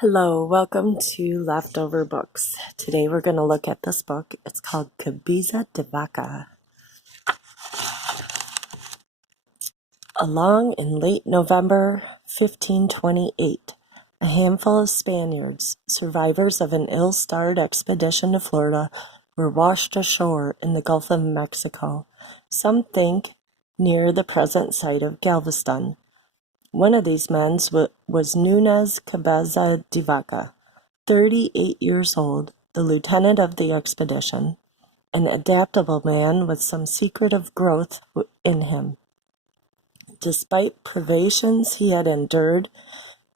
Hello, welcome to Leftover Books. Today we're going to look at this book. It's called Cabeza, DeVaca. Along in late November 1528, a handful of Spaniards, survivors of an ill-starred expedition to Florida, were washed ashore in the Gulf of Mexico, some think near the present site of Galveston. One of these men was Nunez Cabeza DeVaca, 38 years old, the lieutenant of the expedition, an adaptable man with some secret of growth in him. Despite privations he had endured,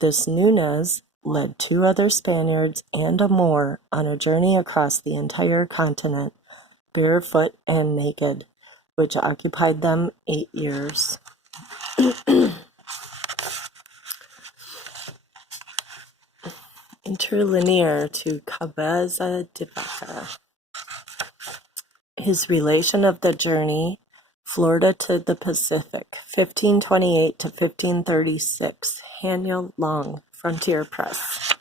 this Nunez led two other Spaniards and a Moor on a journey across the entire continent, barefoot and naked, which occupied them 8 years. Interlinear to Cabeza DeVaca. His relation of the journey, Florida to the Pacific, 1528 to 1536, Haniel Long, Frontier Press.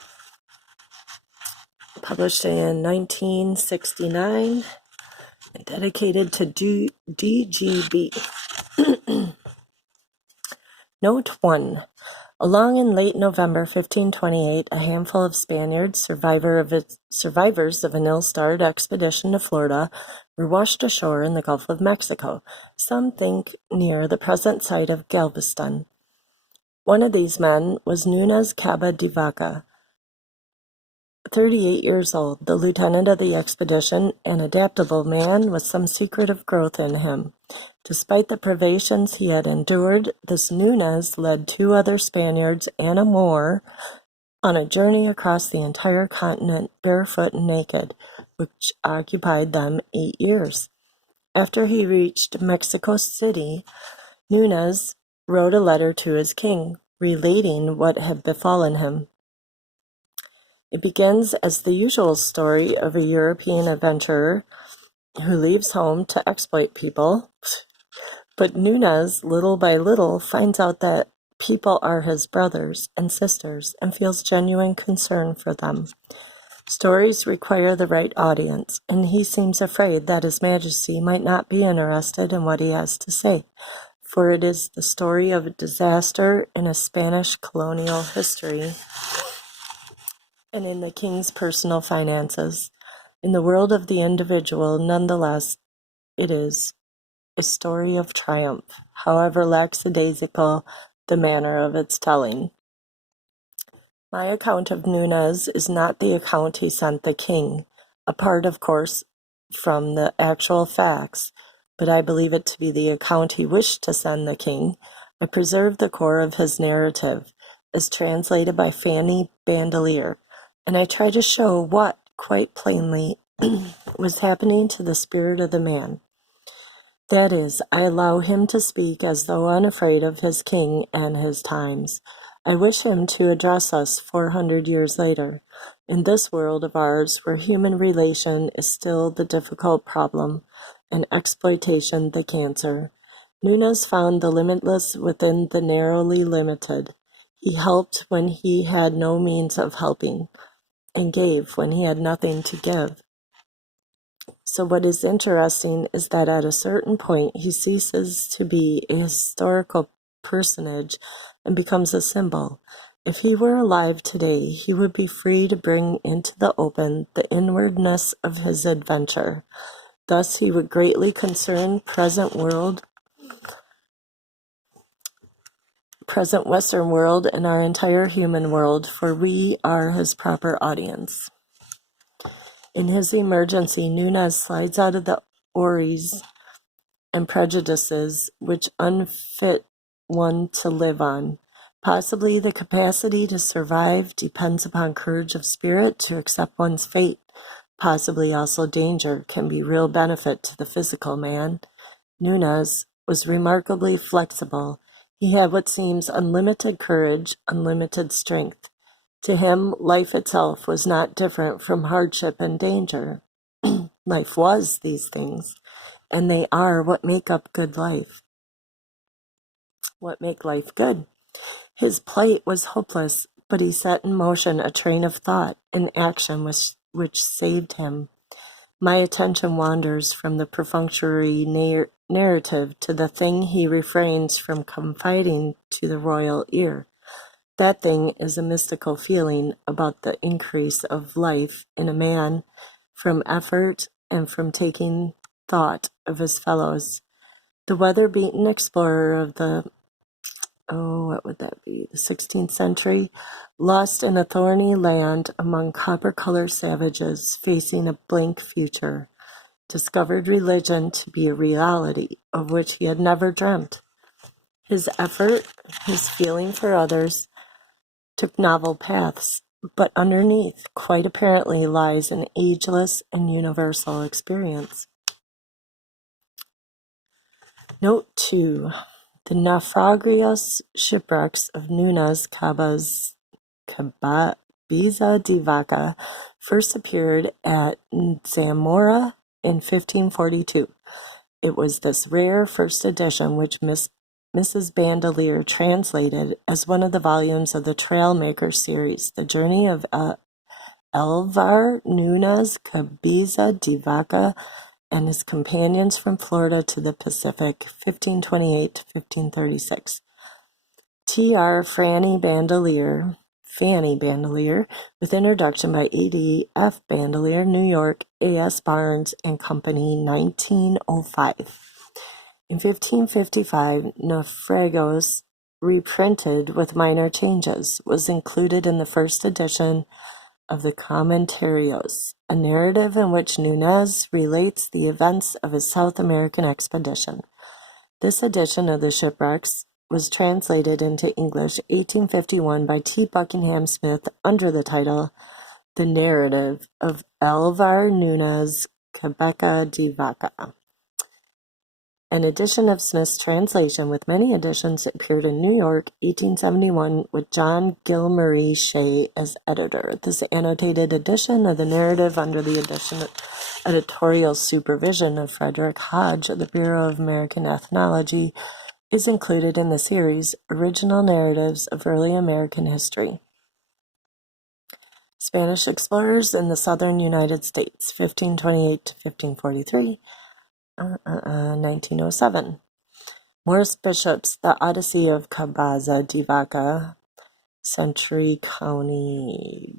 Published in 1969 and dedicated to DGB. Note 1. Along in late November 1528, a handful of Spaniards, survivors of an ill-starred expedition to Florida, were washed ashore in the Gulf of Mexico, some think near the present site of Galveston. One of these men was Nunez Cabeza DeVaca, 38 years old, the lieutenant of the expedition, an adaptable man with some secret of growth in him. Despite the privations he had endured, this Nunez led two other Spaniards and a Moor on a journey across the entire continent, barefoot and naked, which occupied them 8 years. After he reached Mexico City, Nunez wrote a letter to his king, relating what had befallen him. It begins as the usual story of a European adventurer who leaves home to exploit people, but Nunez, little by little, finds out that people are his brothers and sisters and feels genuine concern for them. Stories require the right audience, and he seems afraid that His Majesty might not be interested in what he has to say, for it is the story of a disaster in a Spanish colonial history and in the king's personal finances. In the world of the individual, nonetheless, it is a story of triumph, however lackadaisical the manner of its telling. My account of Nunez is not the account he sent the king, apart, of course, from the actual facts, but I believe it to be the account he wished to send the king. I preserve the core of his narrative, as translated by Fanny Bandelier, and I try to show what, quite plainly, was happening to the spirit of the man. That is, I allow him to speak as though unafraid of his king and his times. I wish him to address us 400 years later, in this world of ours where human relation is still the difficult problem and exploitation the cancer. Nunez found the limitless within the narrowly limited. He helped when he had no means of helping, and gave when he had nothing to give. So what is interesting is that at a certain point he ceases to be a historical personage and becomes a symbol. If he were alive today, he would be free to bring into the open the inwardness of his adventure. Thus he would greatly concern present Western world, and our entire human world, for we are his proper audience. In his emergency, Nunez slides out of the hories and prejudices which unfit one to live on. Possibly the capacity to survive depends upon courage of spirit to accept one's fate. Possibly also danger can be real benefit to the physical man. Nunez was remarkably flexible. He had what seems unlimited courage, unlimited strength. To him, life itself was not different from hardship and danger. Life was these things, and they are what make up good life, what make life good. His plight was hopeless, but he set in motion a train of thought and action which saved him. My attention wanders from the perfunctory narrative to the thing he refrains from confiding to the royal ear. That thing is a mystical feeling about the increase of life in a man from effort and from taking thought of his fellows. The weather-beaten explorer of the 16th century, lost in a thorny land among copper-colored savages facing a blank future, discovered religion to be a reality of which he had never dreamt. His effort, his feeling for others, took novel paths, but underneath, quite apparently, lies an ageless and universal experience. Note 2. The naufragious shipwrecks of Nuna's Cabeza DeVaca first appeared at Zamora in 1542. It was this rare first edition which Mrs. Bandelier translated as one of the volumes of the Trailmaker series, The Journey of Alvar Nunes Cabeza DeVaca and his companions from Florida to the Pacific, 1528 to 1536. T.R. Fanny Bandelier, with introduction by A.D. F. Bandelier, New York, A.S. Barnes and Company, 1905. In 1555, Naufragos, reprinted with minor changes, was included in the first edition of the Comentarios, a narrative in which Nunes relates the events of his South American expedition. This edition of the shipwrecks was translated into English 1851 by T. Buckingham Smith under the title The Narrative of Alvar Nunes Cabeza DeVaca. An edition of Smith's translation with many additions appeared in New York, 1871, with John Gilmarie Shea as editor. This annotated edition of the narrative under the editorial supervision of Frederick Hodge of the Bureau of American Ethnology is included in the series Original Narratives of Early American History. Spanish Explorers in the Southern United States, 1528 to 1543. 1907. Morris Bishop's The Odyssey of Cabeza DeVaca, Century County,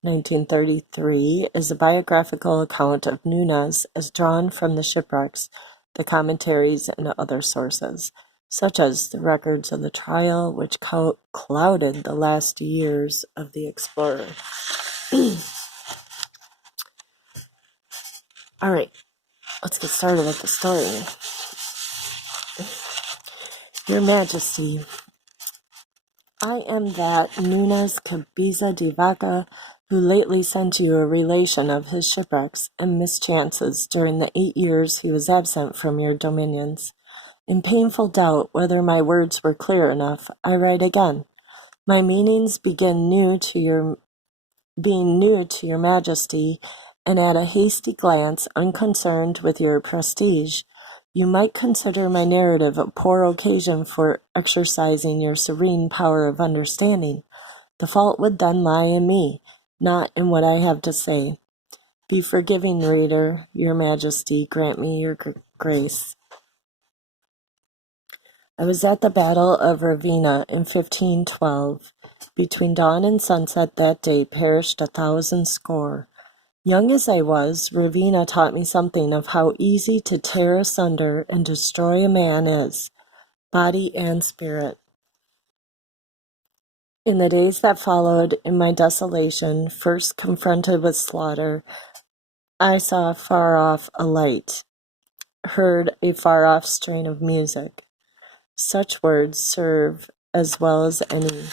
1933, is a biographical account of Nunes as drawn from the shipwrecks, the commentaries, and other sources, such as the records of the trial which clouded the last years of the explorer. All right. Let's get started with the story. Your Majesty, I am that Nunes Cabeza DeVaca who lately sent you a relation of his shipwrecks and mischances during the 8 years he was absent from your dominions. In painful doubt whether my words were clear enough, I write again. My meanings being new to your Majesty, and at a hasty glance, unconcerned with your prestige, you might consider my narrative a poor occasion for exercising your serene power of understanding. The fault would then lie in me, not in what I have to say. Be forgiving, reader. Your Majesty, grant me your grace. I was at the Battle of Ravenna in 1512. Between dawn and sunset that day perished 1,000 score. Young as I was, Ravenna taught me something of how easy to tear asunder and destroy a man is, body and spirit. In the days that followed, in my desolation, first confronted with slaughter, I saw far off a light, heard a far off strain of music. Such words serve as well as any.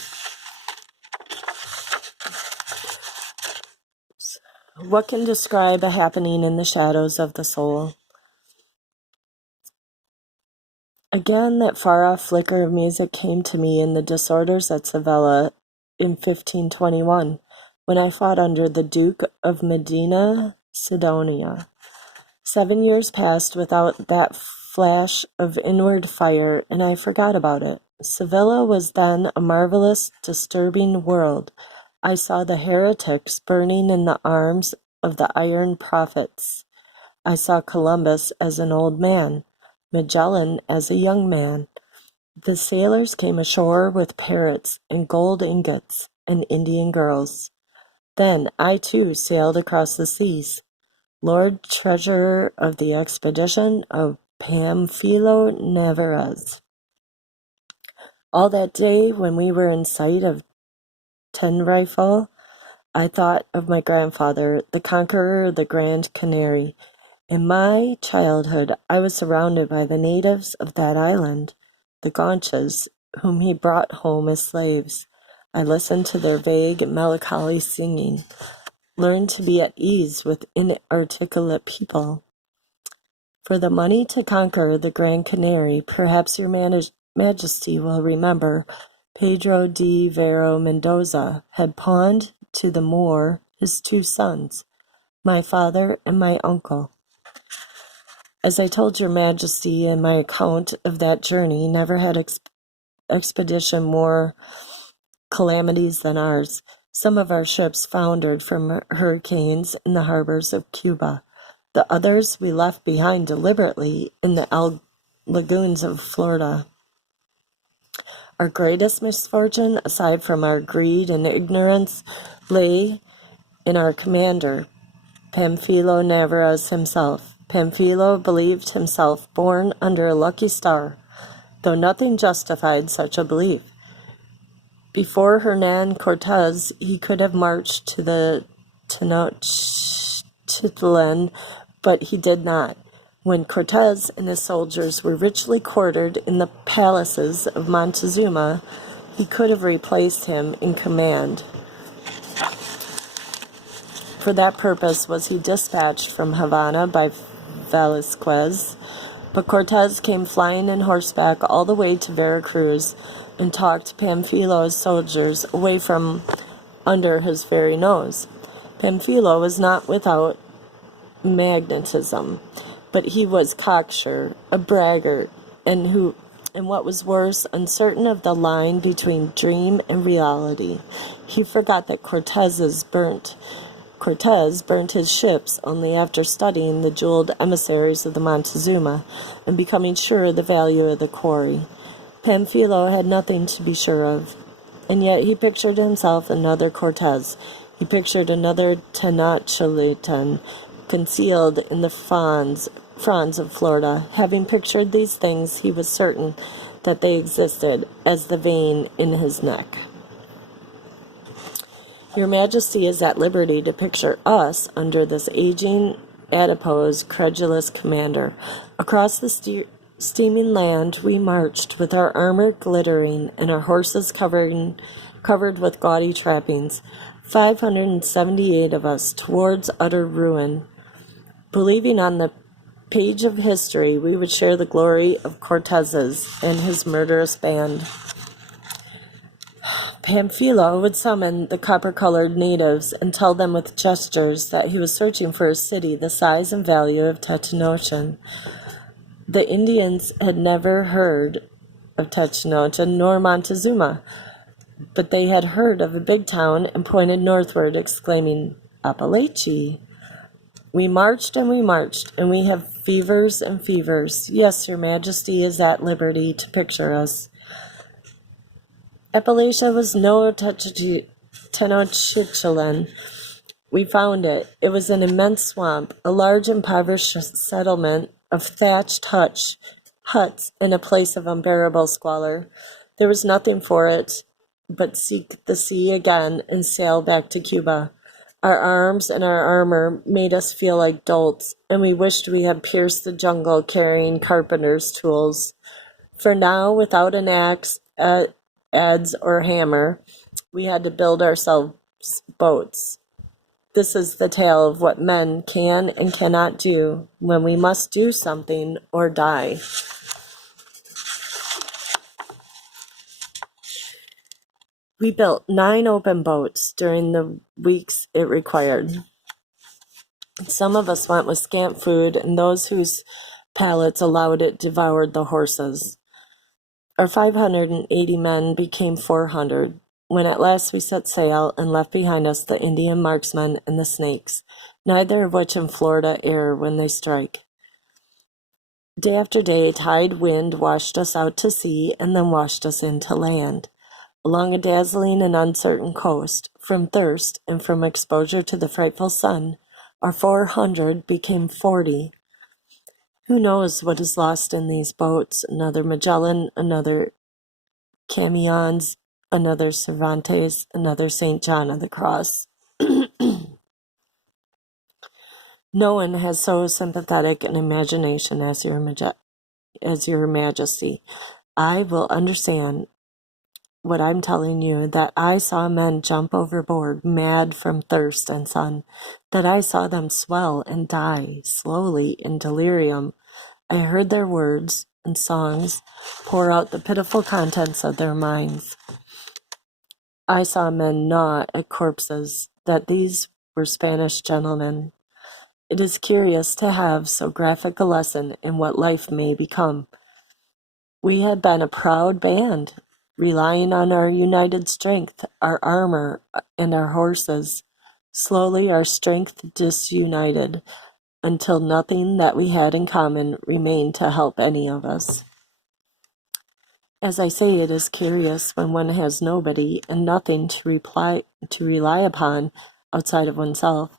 What can describe a happening in the shadows of the soul? Again, that far-off flicker of music came to me in the disorders at Sevilla in 1521, when I fought under the Duke of Medina Sidonia. 7 years passed without that flash of inward fire, and I forgot about it. Seville was then a marvelous, disturbing world. I saw the heretics burning in the arms of the iron prophets. I saw Columbus as an old man, Magellan as a young man. The sailors came ashore with parrots and gold ingots and Indian girls. Then I too sailed across the seas, Lord Treasurer of the expedition of Pamphilo Narvaez. All that day when we were in sight of Tenerife, I thought of my grandfather, the conqueror of the Grand Canary. In my childhood, I was surrounded by the natives of that island, the Gaunches, whom he brought home as slaves. I listened to their vague, melancholy singing, learned to be at ease with inarticulate people. For the money to conquer the Grand Canary, perhaps your Majesty will remember, Pedro de Vero Mendoza had pawned to the Moor his 2 sons, my father and my uncle. As I told your Majesty in my account of that journey, never had expedition more calamities than ours. Some of our ships foundered from hurricanes in the harbors of Cuba. The others we left behind deliberately in the lagoons of Florida. Our greatest misfortune, aside from our greed and ignorance, lay in our commander, Pamphilo Narvaez himself. Pamphilo believed himself born under a lucky star, though nothing justified such a belief. Before Hernan Cortez, he could have marched to the Tenochtitlan, but he did not. When Cortez and his soldiers were richly quartered in the palaces of Montezuma, he could have replaced him in command. For that purpose was he dispatched from Havana by Velasquez, but Cortez came flying on horseback all the way to Veracruz and talked Pamphilo's soldiers away from under his very nose. Pamphilo was not without magnetism, but he was cocksure, a braggart, and what was worse, uncertain of the line between dream and reality. He forgot that Cortez burnt his ships only after studying the jeweled emissaries of the Montezuma and becoming sure of the value of the quarry. Pamphilo had nothing to be sure of, and yet he pictured himself another Cortez. He pictured another Tenochtitlan concealed in the fronds of Florida. Having pictured these things, he was certain that they existed as the vein in his neck. Your Majesty is at liberty to picture us under this aging, adipose, credulous commander. Across the steaming land we marched, with our armor glittering and our horses covered with gaudy trappings, 578 of us, towards utter ruin, believing on the page of history we would share the glory of Cortez and his murderous band. Pamphilo would summon the copper-colored natives and tell them with gestures that he was searching for a city the size and value of Tenochtitlan. The Indians had never heard of Tenochtitlan nor Montezuma, but they had heard of a big town and pointed northward, exclaiming, "Appalachia!" We marched, and we have fevers and fevers. Yes, Your Majesty is at liberty to picture us. Appalachia was no Tenochtitlan. We found it. It was an immense swamp, a large impoverished settlement of thatched huts in a place of unbearable squalor. There was nothing for it but seek the sea again and sail back to Cuba. Our arms and our armor made us feel like dolts, and we wished we had pierced the jungle carrying carpenter's tools. For now, without an axe, adze, or hammer, we had to build ourselves boats. This is the tale of what men can and cannot do when we must do something or die. We built 9 open boats during the weeks it required. Some of us went with scant food, and those whose palates allowed it devoured the horses. Our 580 men became 400, when at last we set sail and left behind us the Indian marksmen and the snakes, neither of which in Florida err when they strike. Day after day, tide wind washed us out to sea and then washed us into land. Along a dazzling and uncertain coast, from thirst and from exposure to the frightful sun, our 400 became 40. Who knows what is lost in these boats? Another Magellan, another Camions, another Cervantes, another St. John of the Cross. No one has so sympathetic an imagination as your Majesty. I will understand what I'm telling you, that I saw men jump overboard, mad from thirst and sun, that I saw them swell and die slowly in delirium. I heard their words and songs pour out the pitiful contents of their minds. I saw men gnaw at corpses, that these were Spanish gentlemen. It is curious to have so graphic a lesson in what life may become. We had been a proud band, relying on our united strength, our armor, and our horses. Slowly our strength disunited, until nothing that we had in common remained to help any of us. As I say, it is curious when one has nobody and nothing to rely upon outside of oneself.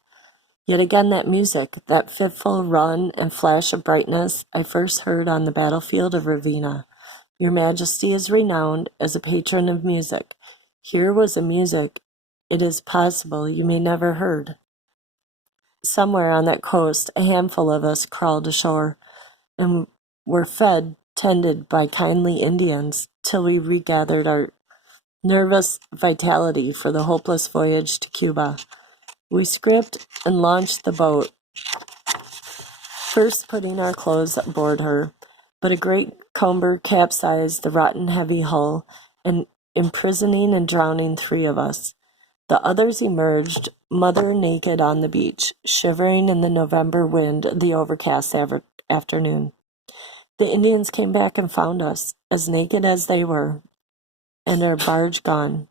Yet again that music, that fitful run and flash of brightness, I first heard on the battlefield of Ravenna. Your Majesty is renowned as a patron of music. Here was a music it is possible you may never heard. Somewhere on that coast, a handful of us crawled ashore and were fed, tended by kindly Indians, till we regathered our nervous vitality for the hopeless voyage to Cuba. We script and launched the boat, first putting our clothes aboard her, but a great comber capsized the rotten heavy hull, and imprisoning and drowning 3 of us. The others emerged, mother naked on the beach, shivering in the November wind of the overcast afternoon. The Indians came back and found us, as naked as they were, and our barge gone.